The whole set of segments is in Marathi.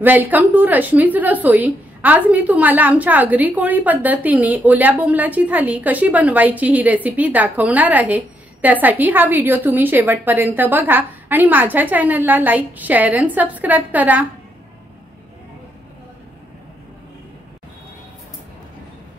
वेलकम टू रश्मीज रसोई। आज मी तुम्हाला आमच्या आगरी कोळी पद्धतीने ओल्या बोंबलाची थाली कशी बनवायची ही रेसिपी दाखवणार आहे। त्यासाठी हा व्हिडिओ तुम्ही शेवटपर्यंत बघा आणि माझ्या चॅनलला लाईक, शेअर आणि सबस्क्राइब करा।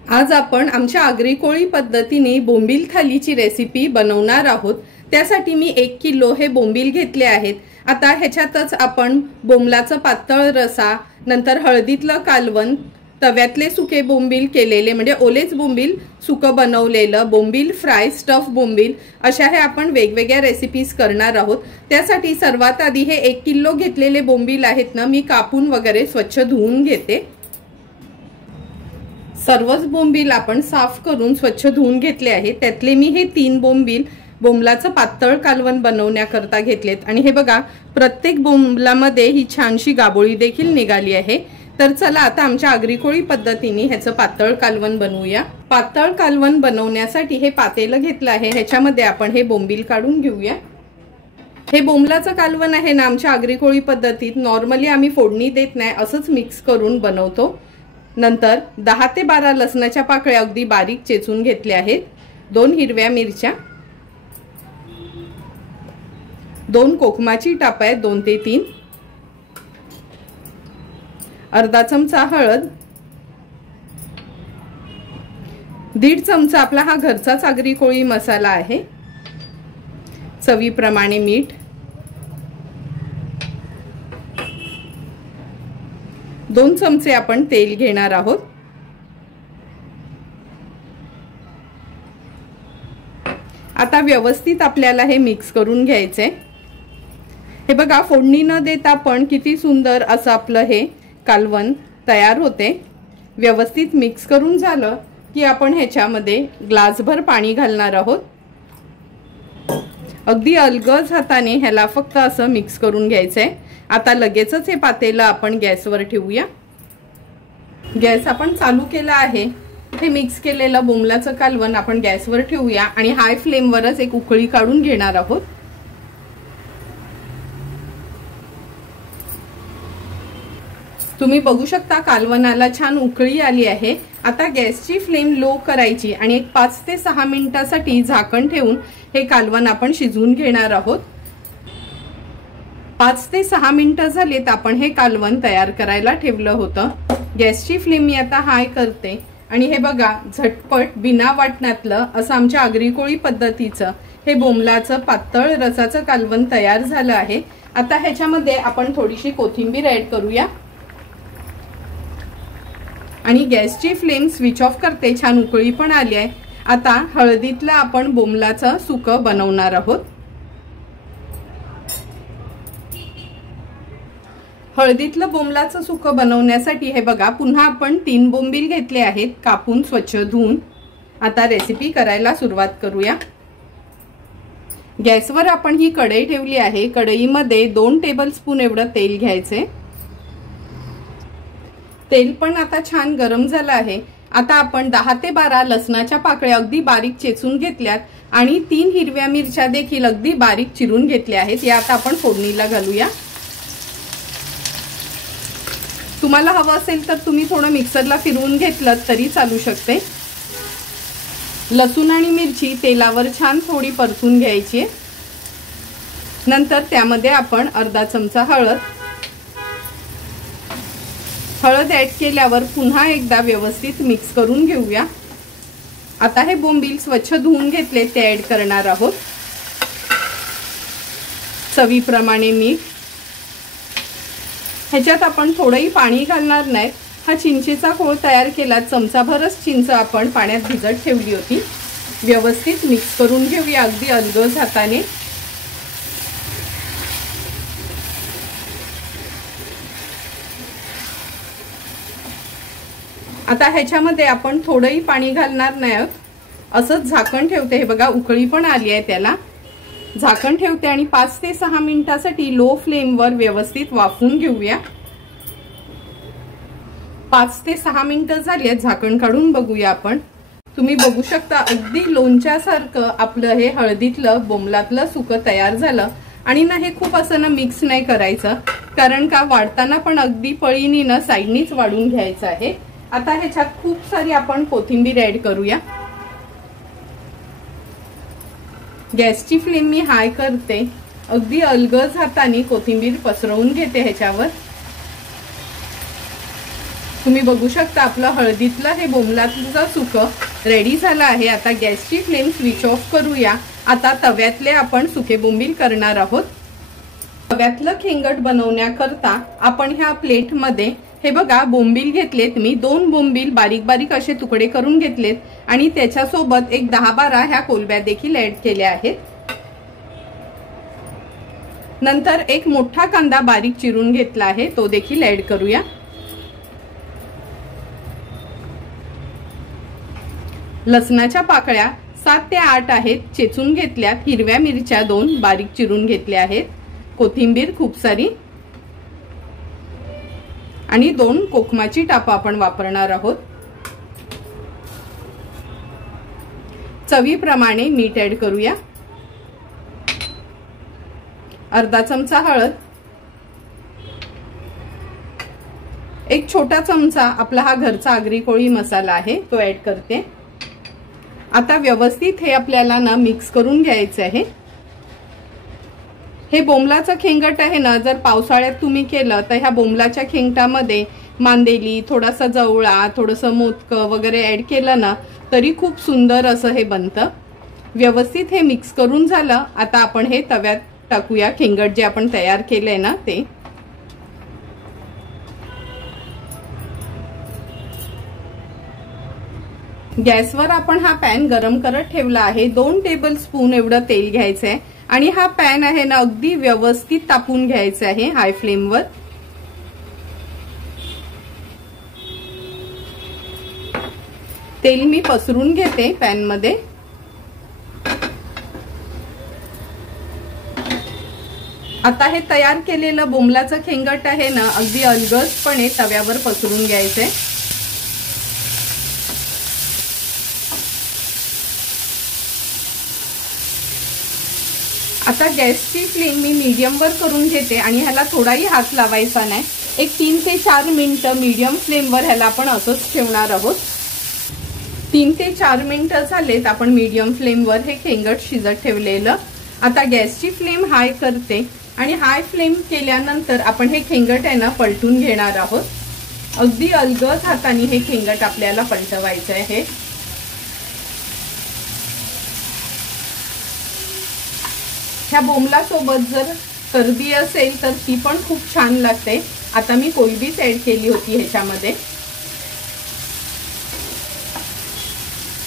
आज आपण आमच्या आगरी कोळी पद्धतीने बोंबील थालीची रेसिपी बनवणार आहोत। त्यासाठी मी 1 किलो हे बोंबील घेतले आहेत। आता ह्याच्यातच आपण बोंबलाचं पातळ रसा, नंतर हळदीतलं कालवण, तव्यातले सुके बोंबील केलेले म्हणजे ओलेच बोंबील सुकं बनवलेलं, बोंबील फ्राय, स्टफ बोंबील, अशा हे आपण वेगवेगळ्या रेसिपीज करणार आहोत। त्यासाठी सर्वात आधी हे 1 किलो घेतलेले बोंबील आहेत ना, मी कापून वगैरे स्वच्छ धुवून घेते। सर्वच बोंबील आपण साफ करून स्वच्छ धुवून घेतले आहेत। त्यातले मी हे 3 बोंबील बोंबलाचं पातळ कालवण बनवण्याकरता घेतलेत आणि हे बघा, प्रत्येक बोंबलामध्ये ही छानशी गाबोळी देखील निघाली आहे। तर चला आता आमच्या आगरी कोळी पद्धतीने ह्याचं पातळ कालवण बनवूया। पातळ कालवण बनवण्यासाठी हे पातेलं घेतलं आहे, ह्याच्यामध्ये आपण हे बोंबील काढून घेऊया। हे बोंबलाचं कालवण आहे ना, आमच्या आगरी कोळी पद्धतीत नॉर्मली आम्ही फोडणी देत नाही, असंच मिक्स करून बनवतो। नंतर 10 ते 12 लसणाच्या पाकळ्या अगदी बारीक चेचून घेतल्या आहेत, 2 हिरव्या मिरच्या, 2 कोकमाची टाप आहे 2 ते 3, अर्धा चमचा हळद, 1.5 चमचा आपला हा घरचाच आगरी कोळी मसाला आहे, चवीप्रमाणे मीठ, 2 चमचे आपण तेल घेणार आहोत। आता व्यवस्थित आपल्याला हे मिक्स करून घ्यायचे। हे बघा, फोडणी न देता पण किती सुंदर असं आपलं हे कालवण तयार होते। व्यवस्थित मिक्स करून झालं की आपण ह्याच्यामध्ये ग्लासभर पाणी घालणार आहोत। अगदी अलगद हाताने ह्याला फक्त असं मिक्स करून घ्यायचंय। आता लगेचच हे पातेलं आपण गॅसवर ठेवूया। गॅस आपण चालू केला आहे। हे मिक्स केलेलं बोंबलाचं कालवण आपण गॅसवर ठेवूया आणि हाय फ्लेमवरच एक उकळी काढून घेणार आहोत। तुम्ही बघू शकता कालवणाला छान उकळी आली आहे। आता गॅसची फ्लेम लो करायची आणि एक 5 ते 6 मिनिटांसाठी झाकण ठेवून हे कालवण आपण शिजवून घेणार आहोत। 5 ते 6 मिनिटं झालीत आपण हे कालवण तयार करायला ठेवलं होतं। गॅसची फ्लेम मी आता हाय करते आणि हे बघा, झटपट बिना वाटणातलं असं आमच्या आगरी कोळी पद्धतीचं हे बोंबलाचं पातळ रसाचं कालवण तयार झालं आहे। आता ह्याच्यामध्ये आपण थोडीशी कोथिंबीर ऍड करूया आणि गॅसची फ्लेम स्विच ऑफ करते। छान उकळी पण आली आहे। आता हळदीतलं आपण बोंबलाचं सुकं बनवणार आहोत। हळदीतलं बोंबलाचं सुकं बनवण्यासाठी हे बघा, पुन्हा आपण 3 बोंबील घेतले आहेत कापून स्वच्छ धुवून। आता रेसिपी करायला सुरुवात करूया। गॅसवर आपण ही कढई ठेवली आहे। कढईमध्ये 2 टेबलस्पून एवढं तेल घ्यायचे। तेल पण आता छान गरम झालं आहे। आता आपण 10 ते 12 लसणाच्या पाकळ्या अगदी बारीक चेचून घेतल्यात आणि 3 हिरव्या मिरच्या देखील अगदी बारीक चिरून घेतल्या आहेत। या आता आपण फोडणीला घालूया। तुम्हाला हवं असेल तर तुम्ही थोडं मिक्सरला फिरवून घेतलं तरी चालू शकते। लसूण आणि मिरची तेलावर छान थोडी परतून घ्यायची। नंतर त्यामध्ये आपण अर्धा चमचा हळद ऍड केल्यावर पुन्हा एकदा व्यवस्थित मिक्स करून घेऊया। आता हे बोंबील स्वच्छ धुवून घेतले ते ऍड करणार आहोत। चवीप्रमाणे मीठ, ह्याच्यात आपण थोडंही पाणी घालणार नाही। हा चिंचेचा घोळ तयार केला, चमचाभरच चिंच आपण पाण्यात भिजत ठेवली होती। व्यवस्थित मिक्स करून घेऊया अगदी अलगद हाताने। आता ह्याच्यामध्ये आपण थोडंही पाणी घालणार नाही आहोत, असंच झाकण ठेवते। हे बघा, उकळी पण आली आहे, त्याला झाकण ठेवते आणि 5 ते 6 मिनिटांसाठी लो फ्लेमवर व्यवस्थित वाफवून घेऊया। 5 ते 6 मिनिटं झाली आहेत, झाकण काढून बघूया आपण। तुम्ही बघू शकता अगदी लोणच्यासारखं आपलं हे हळदीतलं बोंबलातलं सुकं तयार झालं आणि ना हे खूप असं ना मिक्स नाही करायचं, कारण का वाढताना पण अगदी पळीनी ना साईडनीच वाढून घ्यायचं आहे। आता ह्याच्यात खूप सारी आपण कोथिंबीर ऍड करूया। गॅसची फ्लेम मी हाय करते, अगदी अलगद हाताने कोथिंबीर पसरवून घेते ह्याच्यावर। तुम्ही बघू शकता आपलं हळदीतलं हे बोंबलाचं सुकं रेडी झालं आहे। आता गॅसची फ्लेम स्विच ऑफ करूया। आता तव्यातले आपण सुके बोंबील करणार आहोत। तव्यातलं खेंगट बनवण्याकरता आपण ह्या प्लेटमध्ये हे बघा बोंबील घेतलेत मी, 2 बोंबील बारीक बारीक असे तुकडे करून घेतलेत आणि त्याच्यासोबत एक 10-12 ह्या कोलब्या देखील ऍड केल्या आहेत। नंतर एक मोठा कांदा बारीक चिरून घेतला आहे, तो देखील ऍड करूया। लसणाच्या पाकळ्या 7 ते 8 आहेत, चेचून घेतल्यात। हिरव्या मिरच्या 2 बारीक चिरून घेतल्या आहेत। कोथिंबीर खूप सारी आणि 2 कोकमाची टापा आपण वापरणार आहोत। चवीप्रमाणे मीठ ऍड करूया। अर्धा चमचा हळद, एक छोटा चमचा आपला हा घरचा आगरी कोळी मसाला आहे, तो ऍड करते। आता व्यवस्थित हे आपल्याला ना मिक्स करून घ्यायचे आहे। हे बोंबलाचं खेंगट आहे ना, जर पावसाळ्यात तुम्ही केलं तर ह्या बोंबलाच्या खेंगटामध्ये मांदेली, थोडासा जवळा, थोडंसं मोदकं वगैरे ऍड केलं ना तरी खूप सुंदर असं हे बनतं। व्यवस्थित हे मिक्स करून झालं। आता आपण हे तव्यात टाकूया, खेंगट जे आपण तयार केलंय ना ते। गॅसवर आपण हा पॅन गरम करत ठेवला आहे। 2 टेबलस्पून एवढं तेल घ्यायचंय आणि हा पॅन आहे ना अगदी व्यवस्थित तापून घ्यायचा आहे हाय फ्लेमवर। तेल मी पसरून घेते पॅन मध्ये। आता हे तयार केलेलं बोंबलाचं खेंगट आहे ना अगदी अलगदपणे तव्यावर पसरून घ्यायचंय। आता गॅसची फ्लेम मी मीडियम वर करून घेते आणि ह्याला थोडाही हात लावायचा नाही। एक 3 ते 4 मिनिटं मीडियम फ्लेमवर ह्याला आपण असंच ठेवणार आहोत। 3 ते 4 मिनिटं झालेत आपण मीडियम फ्लेमवर हे खेंगट शिजत ठेवलेलं। आता गॅसची फ्लेम हाय करते आणि हाय फ्लेम केल्यानंतर आपण हे खेंगट आहे ना पलटून घेणार आहोत। अगदी अलगद हाताने हे खेंगट आपल्याला पलटवायचं आहे। ह्या बोंबला सोबत जर करबी असेल तर ती पण खूप छान लागते। आता मी कोलबीच ऍड केली होती ह्याच्यामध्ये।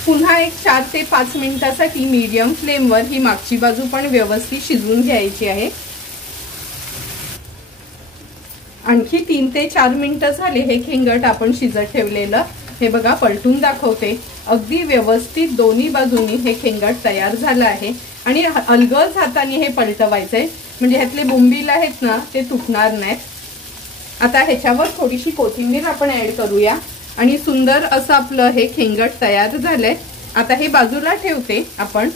पुन्हा एक 4 ते 5 मिनिटासाठी मीडियम फ्लेमवर ही मागची बाजू पण व्यवस्थित शिजवून घ्यायची आहे। आणखी 3 ते 4 मिनिटं झाले हे खेंगट आपण शिजत ठेवलेलं। हे बघा पलटून दाखवते, अगदी व्यवस्थित दोन्ही बाजूनी हे खेंगट तयार झालं आहे आणि अलगद हाताने हे पलटवायचंय, म्हणजे ह्यातले बोंबील आहेत ना ते तुटणार नाहीत। आता ह्याच्यावर थोडीशी कोथिंबीर आपण ऍड करूया आणि सुंदर असं आपलं हे खेंगट तयार झालंय। आता हे बाजूला ठेवते आपण।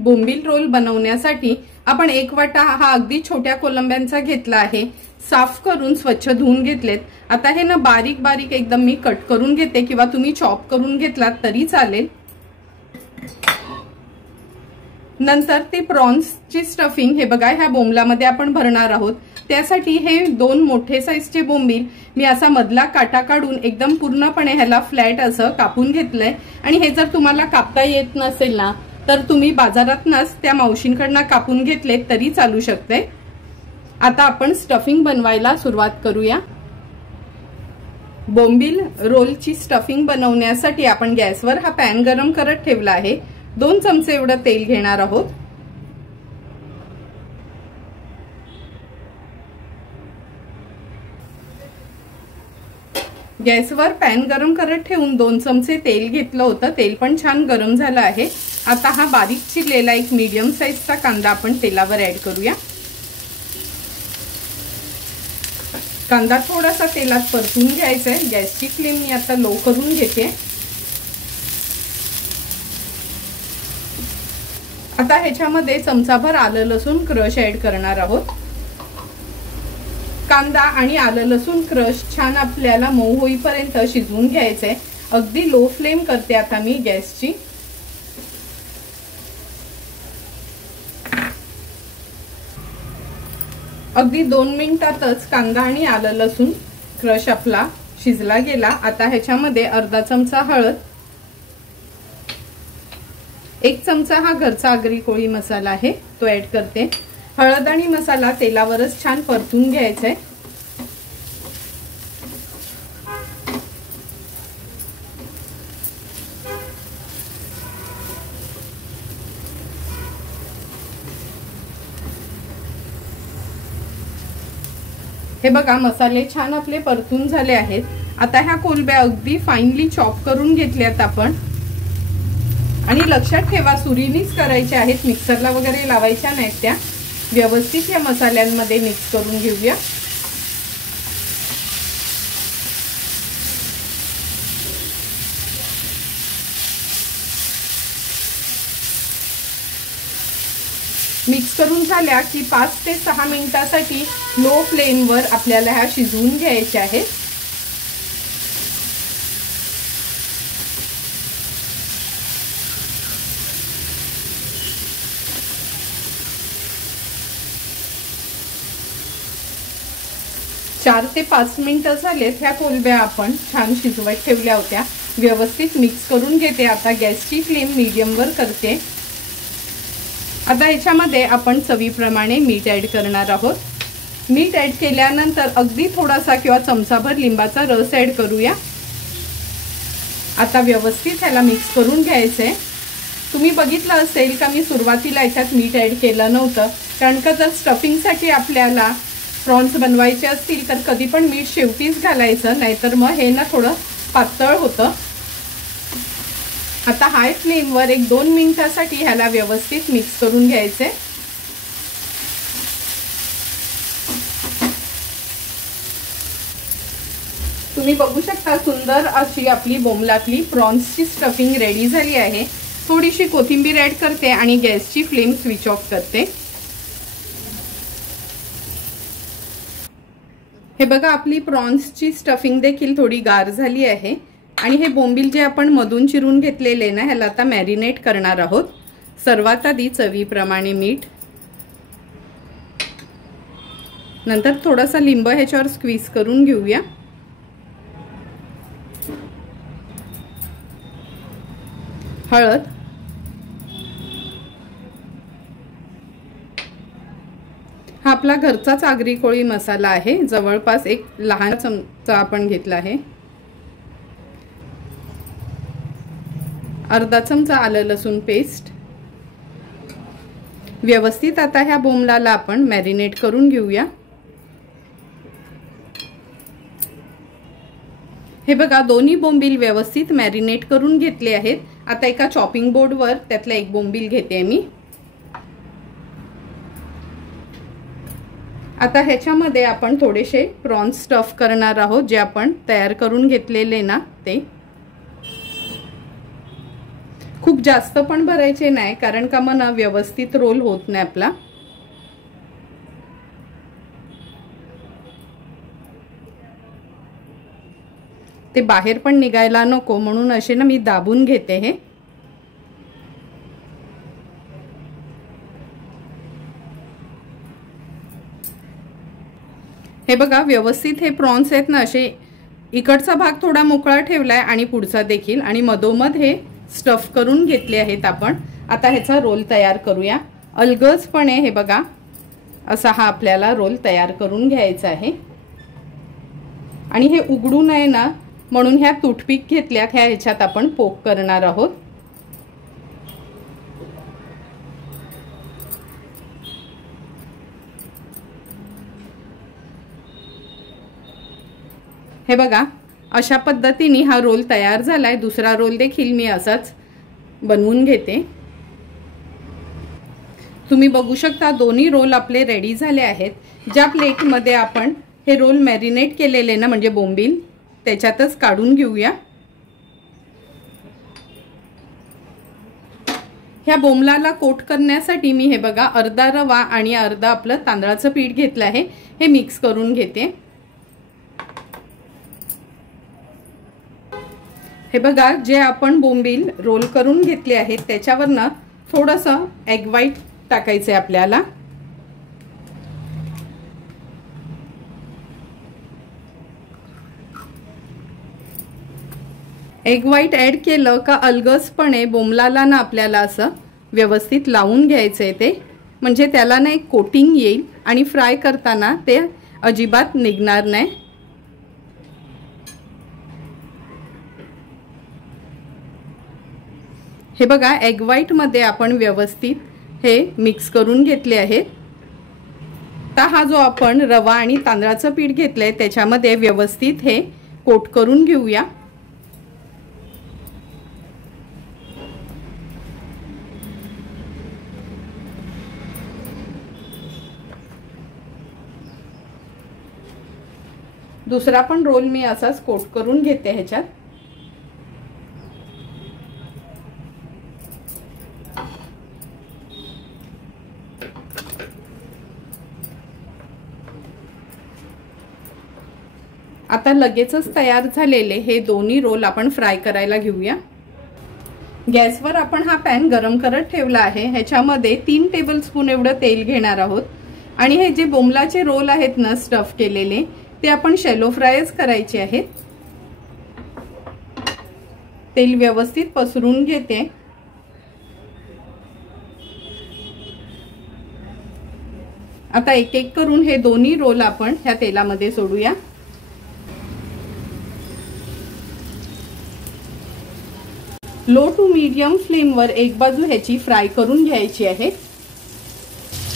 बोंबील रोल बनवण्यासाठी आपण 1 वाटा हा अगदी छोट्या कोलंब्यांचा घेतला आहे, साफ करून स्वच्छ धुवून घेतलेत। आता हे ना बारीक बारीक एकदम मी कट करून घेते, किंवा तुम्ही चॉप करून घेतलात तरी चालेल। नंतर ते प्रॉन्सची स्टफिंग हे बघा ह्या बोंबलामध्ये आपण भरणार आहोत। त्यासाठी हे 2 मोठे साईजचे बोंबील मी असा मधला काटा काढून एकदम पूर्णपणे ह्याला फ्लॅट असं कापून घेतलंय। आणि हे जर तुम्हाला कापता येत नसेल ना तर तुम्ही बाजारातनच त्या मावशींकडनं कापून घेतले तरी चालू शकते। आता आपण स्टफिंग बनवायला सुरुवात करूया। बोंबील रोलची स्टफिंग बनवण्यासाठी आपण गॅसवर हा पॅन गरम करत ठेवला आहे। 2 चमचे एवढं तेल घेणार आहोत। गॅसवर पॅन गरम करत ठेवून 2 चमचे तेल घेतलं होतं, तेल पण छान गरम झालं आहे। आता हा बारीक चिरलेला एक मीडियम साईजचा कांदा आपण तेलावर ऍड करूया। कांदा थोडासा तेलात परतून घ्यायचा आहे। गॅसची फ्लेम मी आता लो करून घेते। आता ह्याच्यामध्ये चमचाभर आलं लसूण क्रश ऍड करणार आहोत। कांदा आणि आलं लसूण क्रश छान आपल्याला मऊ होईपर्यंत शिजवून घ्यायचंय। अगदी लो फ्लेम करते आता मी गॅसची। अगदी 2 मिनिटातच कांदा आणि आलं लसूण क्रश आपला शिजला गेला। आता ह्याच्यामध्ये अर्धा चमचा हळद, 1 चमचा हा घरचा आगरी कोळी मसाला आहे तो ऍड करते। हळद आणि मसाला तेलावरच छान परतून घ्यायचा आहे। हे बघा मसाले छान आपले परतून झाले आहेत। आता ह्या कोलंब्या अगदी फाईनली चॉप करून घेतल्यात आपण। आणि लक्षात ठेवा सुरीनीच करायच्या आहेत, मिक्सरला वगैरे लावायच्या नाहीत त्या। व्यवस्थित या मसाल्यांमध्ये मिक्स करून घेऊया। मिक्स करून झाल्या की 5 ते 6 मिनिटांसाठी लो फ्लेमवर आपल्याला ह्या शिजवून घ्यायच्या आहेत। चार ते 5 मिनिटं झालेत। ह्या कोलंब्या आपण छान शिजवत ठेवल्या होत्या। व्यवस्थित मिक्स करून घेते। आता गॅसची फ्लेम मीडियमवर करते। आता याच्यामध्ये आपण चवीप्रमाणे मीठ ऍड करणार आहोत। मीठ ऍड केल्यानंतर अगदी थोडासा किंवा चमचाभर लिंबाचा रस ऍड करूया। आता व्यवस्थित ह्याला मिक्स करून घ्यायचंय। तुम्ही बघितलं असेल का मी सुरुवातीला याच्यात मीठ ऍड केलं नव्हतं, कारण का जर स्टफिंगसाठी आपल्याला प्रॉन्स बनवायचे असतील तर कधी पण मीठ शेवटीच घालायचं, नाहीतर मग हे ना थोडं पातळ होतं। आता हाय फ्लेमवर 1-2 मिनिटांसाठी ह्याला व्यवस्थित मिक्स करून घ्यायचे। तुम्ही बघू शकता सुंदर अशी आपली बोंबलातली प्रॉन्सची स्टफिंग रेडी झाली आहे। थोडीशी कोथिंबीर ऍड करते आणि गॅसची फ्लेम स्विच ऑफ करते। हे बघा आपली प्रॉन्सची स्टफिंग देखील थोडी गार झाली आहे। आणि हे बोंबील जे आपण मधून चिरून घेतलेले ना ह्याला आता मॅरिनेट करणार आहोत। सर्वात आधी चवीप्रमाणे मीठ, नंतर थोडासा लिंब ह्याच्यावर स्क्वीज करून घेऊया। हळद, हा आपला घरचाच आगरी कोळी मसाला आहे। जवळपास 1 लहान चमचा आपण घेतला आहे। अर्धा चमचा आलं लसूण पेस्ट। व्यवस्थित आता ह्या बोंबलाला आपण मॅरिनेट करून घेऊया। हे बघा दोन्ही बोंबील व्यवस्थित मॅरिनेट करून घेतले आहेत। आता एका चॉपिंग बोर्डवर त्यातला एक बोंबील घेते मी। आता ह्याच्यामध्ये आपण थोडेसे प्रॉन्स स्टफ करणार आहोत, जे आपण तयार करून घेतलेले ना ते। खूप जास्त पण भरायचे नाही, कारण का मग व्यवस्थित रोल होत नाही आपला। ते बाहेर पण निघायला नको म्हणून असे ना मी दाबून घेते हे। हे बघा व्यवस्थित हे प्रॉन्स आहेत ना असे इकडचा भाग थोडा मोकळा ठेवलाय आणि पुढचा देखील, आणि मधोमध हे स्टफ करून घेतले आहेत आपण। आता ह्याचा रोल तयार करूया अलगदपणे। हे बघा असा हा आपल्याला रोल तयार करून घ्यायचा आहे। आणि हे उघडू नये ना म्हणून ह्या टूथपिक घेतल्यात, ह्या ह्याच्यात आपण पोक करणार आहोत। हे बघा अशा पद्धतीने हा रोल तयार झालाय। दुसरा रोल देखील मी असाच बनवून घेते। तुम्ही बघू शकता दोन्ही रोल आपले रेडी झाले आहेत। ज्या प्लेटमध्ये आपण हे रोल मॅरिनेट केलेले ना म्हणजे बोंबील, त्याच्यातच काढून घेऊया। ह्या बोंबलाला कोट करण्यासाठी मी हे बघा अर्धा रवा आणि अर्धा आपलं तांदळाचं पीठ घेतलं आहे, हे मिक्स करून घेते। हे बघा जे आपण बोंबील रोल करून घेतले आहेत त्याच्यावरनं थोडंसं एग व्हाईट टाकायचे आपल्याला। एग व्हाईट ऍड केलं का अलगसपणे बोंबलाला ना आपल्याला असं व्यवस्थित लावून घ्यायचंय ते, म्हणजे त्याला ना एक कोटिंग येईल आणि फ्राय करताना ते अजिबात निघणार नाही। हे बघा एग व्हाईट मध्ये आपण व्यवस्थित हे मिक्स करून घेतले आहे। आता हा जो आपण रवा आणि तांदळाचं पीठ घेतलंय त्याच्यामध्ये व्यवस्थित हे कोट करून घेऊया। दुसरा पण रोल मी असाच कोट करून घेते ह्याच्यात। आता लगेचच तयार झालेले हे दोन्ही रोल आपण फ्राय करायला घेऊया। गॅसवर आपण हा पॅन गरम करत ठेवला आहे, ह्याच्यामध्ये 3 टेबलस्पून एवढं तेल घेणार आहोत आणि हे जे बोंबलाचे रोल आहेत ना स्टफ केलेले ते आपण शॅलो फ्रायच करायचे आहेत। तेल व्यवस्थित पसरून घेते। आता एक एक करून हे दोन्ही रोल आपण ह्या तेलामध्ये सोडूया। लो टू मीडियम फ्लेमवर एक बाजू ह्याची फ्राय करून घ्यायची आहे।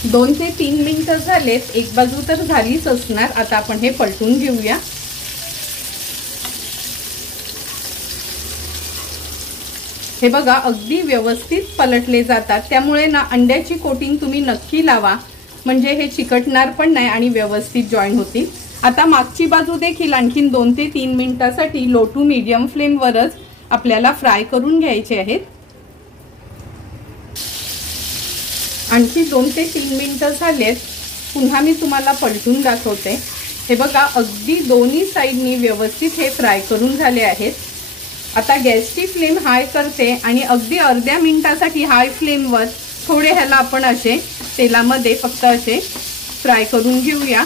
2 ते 3 मिनिटं झालेत, एक बाजू तर झालीच असणार। आता आपण हे पलटून घेऊया। हे बघा अगदी व्यवस्थित पलटले जातात, त्यामुळे ना अंड्याची कोटिंग तुम्ही नक्की लावा, म्हणजे हे चिकटणार पण नाही आणि व्यवस्थित जॉईन होतील। आता मागची बाजू देखील आणखीन 2 ते 3 मिनिटांसाठी लो टू मीडियम फ्लेमवरच आपल्याला फ्राय करून घ्यायचे आहेत। आणखी 2 ते 3 मिनिटं झालेत, पुन्हा मी तुम्हाला पलटून दाखवते। हे बघा अगदी दोन्ही साइडनी व्यवस्थित हे फ्राय करून झाले आहेत। आता गॅसची फ्लेम हाय करते आणि अगदी अर्ध्या मिनिटासाठी हाय फ्लेमवर थोडे ह्याला आपण असे तेलामध्ये फक्त असे फ्राय करून घेऊया।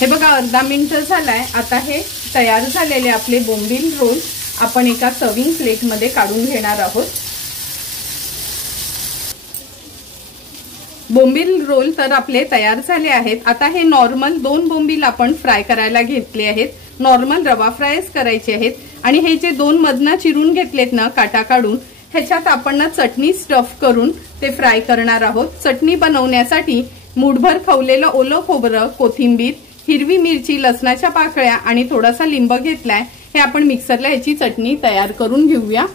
हे बघा अर्धा मिनिट झालाय। आता हे तयार झालेले आपले बोंबील रोल आपण एका सर्विंग प्लेटमध्ये काढून घेणार आहोत। बोंबील रोल तर आपले तयार झाले आहेत। आता हे नॉर्मल 2 बोंबील आपण फ्राय करायला घेतले आहेत, नॉर्मल रवा फ्रायच करायचे आहेत। आणि हे जे 2 मधना चिरून घेतलेत ना काटा काढून, ह्याच्यात आपण ना चटणी स्टफ करून ते फ्राय करणार आहोत। चटणी बनवण्यासाठी मूठभर खवलेलं ओलं खोबरं, कोथिंबीर, हिरवी मिरची, लसणाच्या पाकळ्या आणि थोडासा लिंब घेतलाय। हे आपण मिक्सरला ह्याची चटणी तयार करून घेऊया।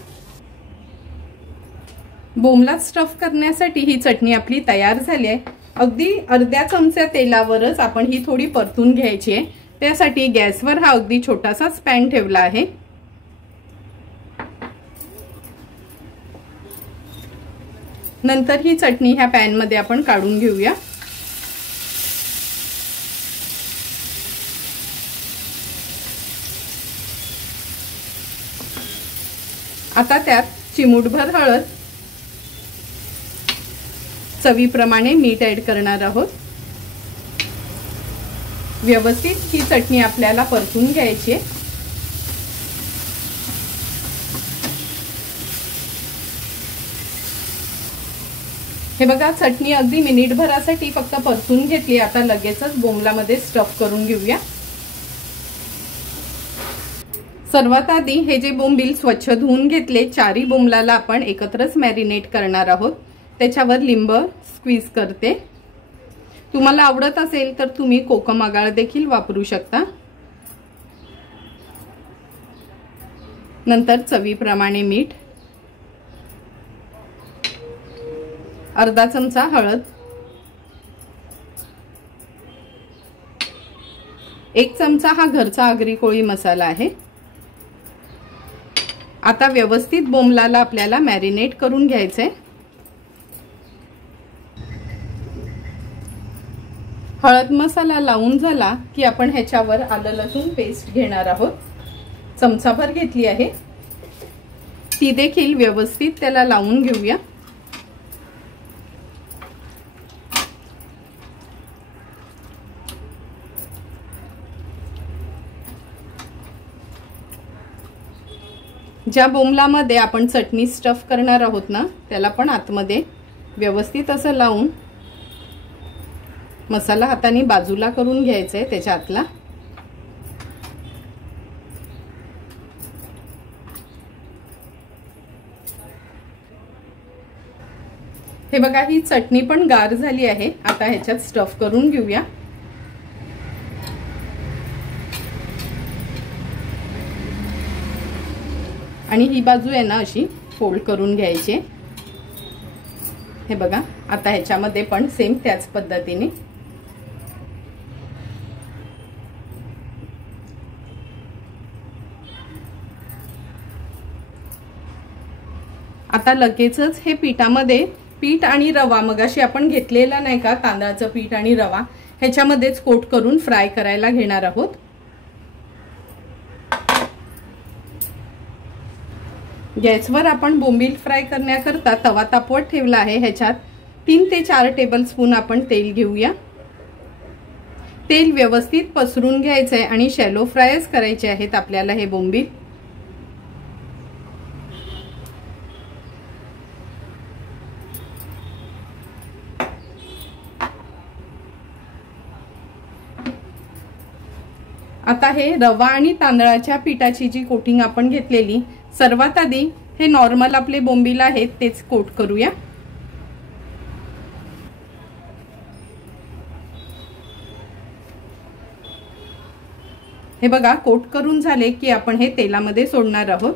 बोंबला स्टफ करण्यासाठी ही चटणी आपली तयार झाली आहे। अगदी अर्ध्या चमच्या तेलावरच आपण ही थोडी परतून घ्यायची आहे, त्यासाठी गॅसवर हा अगदी छोटासाच पॅन ठेवला आहे। नंतर ही चटणी ह्या पॅन मध्ये आपण काढून घेऊया। आता त्यात चिमूटभर हळद, चवीप्रमाणे मीठ ऍड करणार आहोत। व्यवस्थित ही चटणी आपल्याला परतून घ्यायची आहे। हे बघा चटणी अगदी मिनिटभरासाठी फक्त परतून घेतली। आता लगेचच बोंबलामध्ये स्टफ करून घेऊया। सर्वात आधी हे जे बोंबील स्वच्छ धुवून घेतले, 4ही बोंबलाला आपण एकत्रच मॅरिनेट करणार आहोत। त्याच्यावर लिंब स्क्वीज करते। तुम्हाला आवडत असेल तर तुम्ही कोकम आगाळ देखील वापरू शकता। नंतर चवीप्रमाणे मीठ, अर्धा चमचा हळद, 1 चमचा हा घरचा आगरी कोळी मसाला आहे, आता व्यवस्थित बोंबलाला आपल्याला मॅरिनेट करून घ्यायचंय। हळद मसाला लावून झाला की आपण ह्याच्यावर आलं लसूण पेस्ट घेणार आहोत। चमचाभर घेतली आहे, ती देखील व्यवस्थित त्याला लावून घेऊया। ज्या बोंबलामध्ये आपण चटणी स्टफ करणार आहोत ना, त्याला पण आतमध्ये व्यवस्थित असं लावून मसाला हाताने बाजूला करून घ्यायचा आहे त्याच्या आतला। हे बघा, ही चटणी पण गार झाली आहे। आता ह्याच्यात स्टफ करून घेऊया। आणि ही बाजू आहे ना अशी फोल्ड करून घ्यायची। हे बघा, आता ह्याच्यामध्ये पण सेम त्याच पद्धतीने आता लगेचच हे पिठामध्ये पीठ आणि रवा मगाशी आपण घेतलेला नाही का, तांदळाचं पीठ आणि रवा ह्याच्यामध्येच कोट करून फ्राय करायला घेणार आहोत। गॅसवर आपण बोंबील फ्राय करण्याकरता तवा तापवत ठेवला आहे। ह्याच्यात 3 ते 4 टेबलस्पून आपण तेल घेऊया। तेल व्यवस्थित पसरून घ्यायचंय आणि शॅलो फ्रायच करायचे आहेत आपल्याला हे बोंबील। आता हे रवा आणि तांदळाच्या पिठाची जी कोटिंग आपण घेतलेली, सर्वात आधी हे नॉर्मल आपले बोंबील आहेत तेच कोट करूया। हे बघा, कोट करून झाले की आपण हे तेलामध्ये सोडणार आहोत।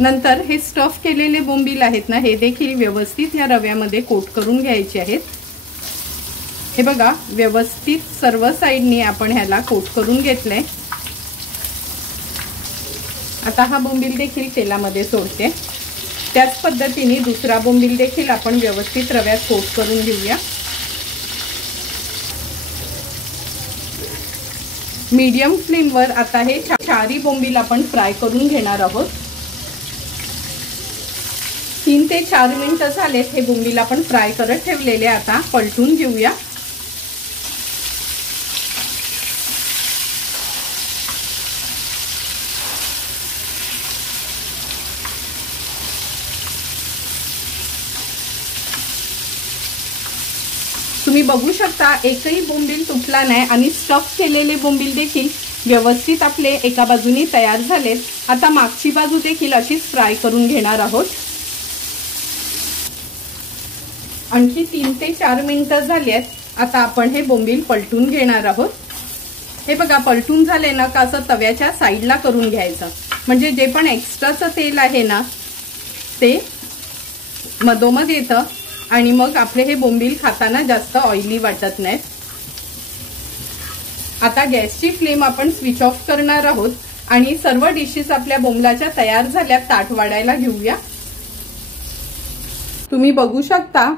नंतर हे स्टफ केलेले बोंबील आहेत ना, हे देखील व्यवस्थित या रव्यामध्ये कोट करून घ्यायचे आहेत। हे बघा, व्यवस्थित सर्व साइडनी आपण ह्याला कोट करून घेतलंय। आता हा बोंबील देखील तेलामध्ये सोडते। त्याच पद्धतीने दुसरा बोंबील देखील आपण व्यवस्थित रव्यात कोट करून घेऊया। मीडियम फ्लेमवर आता हे चारी बोंबील आपण फ्राय करून घेणार आहोत। 3 ते 4 मिनिटं झालेत हे बोंबील आपण फ्राय करत ठेवलेले। आता पलटून घेऊया। तुम्ही बघू शकता, एकही बोंबील तुटला नाही आणि स्टफ केलेले बोंबील देखील व्यवस्थित आपले एका बाजूने तयार झालेत। आता मागची बाजू देखील अशीच फ्राय करून घेणार आहोत। आणखी 3 ते 4 मिनिटं झाली आहेत। आता आपण हे बोंबील पलटून घेणार आहोत। हे बघा, पलटून झाले ना का असं तव्याच्या साईडला करून घ्यायचं, म्हणजे जे पण एक्स्ट्राचं तेल आहे ना ते मधोमध येतं आणि मग आपले हे बोंबील खाताना जास्त ऑइली वाटत नाहीत। आता गॅसची फ्लेम आपण स्विच ऑफ करणार आहोत आणि सर्व डिशेस आपल्या बोंबलाच्या तयार झाल्या। ताट वाढायला घेऊया। तुम्ही बघू शकता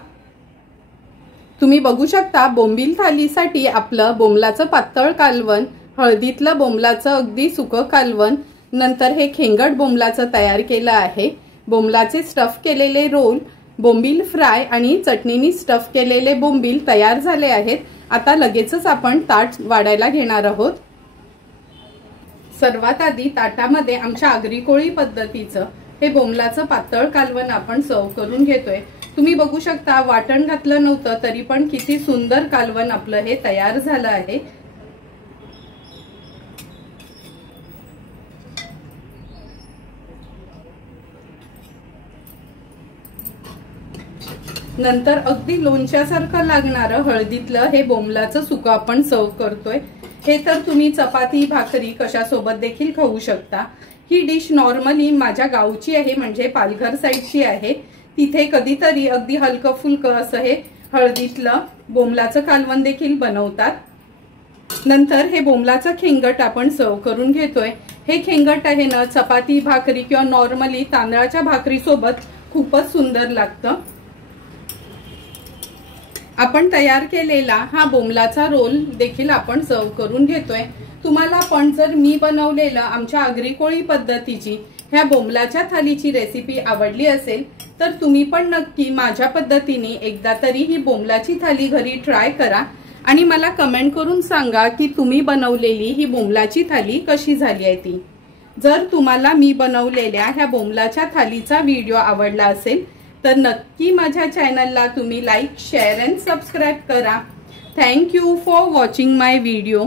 बोंबील थालीसाठी आपलं बोंबलाचं पातळ कालवण, हळदीतलं बोंबलाचं अगदी सुकं कालवण, नंतर हे खेंगट बोंबलाचं तयार केलं आहे। बोंबलाचे स्टफ केलेले रोल, बोंबील फ्राय आणि चटणीनी स्टफ केलेले बोंबील तयार झाले आहेत। आता लगेचच आपण ताट वाढायला घेणार आहोत। सर्वात आधी ताटामध्ये आमच्या आगरी कोळी पद्धतीचं हे बोंबलाचं पातळ कालवण आपण सर्व करून घेतोय। तुम्ही बघू शकता, वाटण घातलं नव्हतं तरी पण किती सुंदर कालवण आपलं हे तयार झालं आहे। नंतर अगदी लोणच्यासारखं लागणारं हळदीतलं हे बोंबलाचं सुकं आपण सर्व करतोय। हे तर तुम्ही चपाती भाकरी कशासोबत देखील खाऊ शकता। ही डिश नॉर्मली माझ्या गावची आहे, म्हणजे पालघर साईडची आहे। तिथे कधीतरी अगदी हलकं फुलकं असं हे हळदीतलं बोंबलाचं कालवण देखील बनवतात। नंतर हे बोंबलाचं खेंगट आपण सर्व करून घेतोय। हे खेंगट आहे ना चपाती भाकरी किंवा नॉर्मली तांदळाच्या भाकरी सोबत खूपच सुंदर लागतं। आपण तयार केलेला हा बोंबलाचा रोल देखील आपण सर्व करून घेतोय। तुम्हाला पण जर मी बनवलेलं आमच्या आगरी कोळी पद्धतीची ह्या बोंबलाच्या थालीची रेसिपी आवडली असेल तर तुम्ही पण नक्की माझ्या पद्धतीने एकदा तरी ही बोंबलाची थाली घरी ट्राय करा आणि मला कमेंट करून सांगा की तुम्ही बनवलेली ही बोंबलाची थाली कशी झाली आहे ती। जर तुम्हाला मी बनवलेल्या ह्या बोंबलाच्या थालीचा व्हिडिओ आवडला असेल तर नक्की माझ्या चॅनलला तुम्ही लाईक शेअर अँड सबस्क्राईब करा। Thank you for watching my video.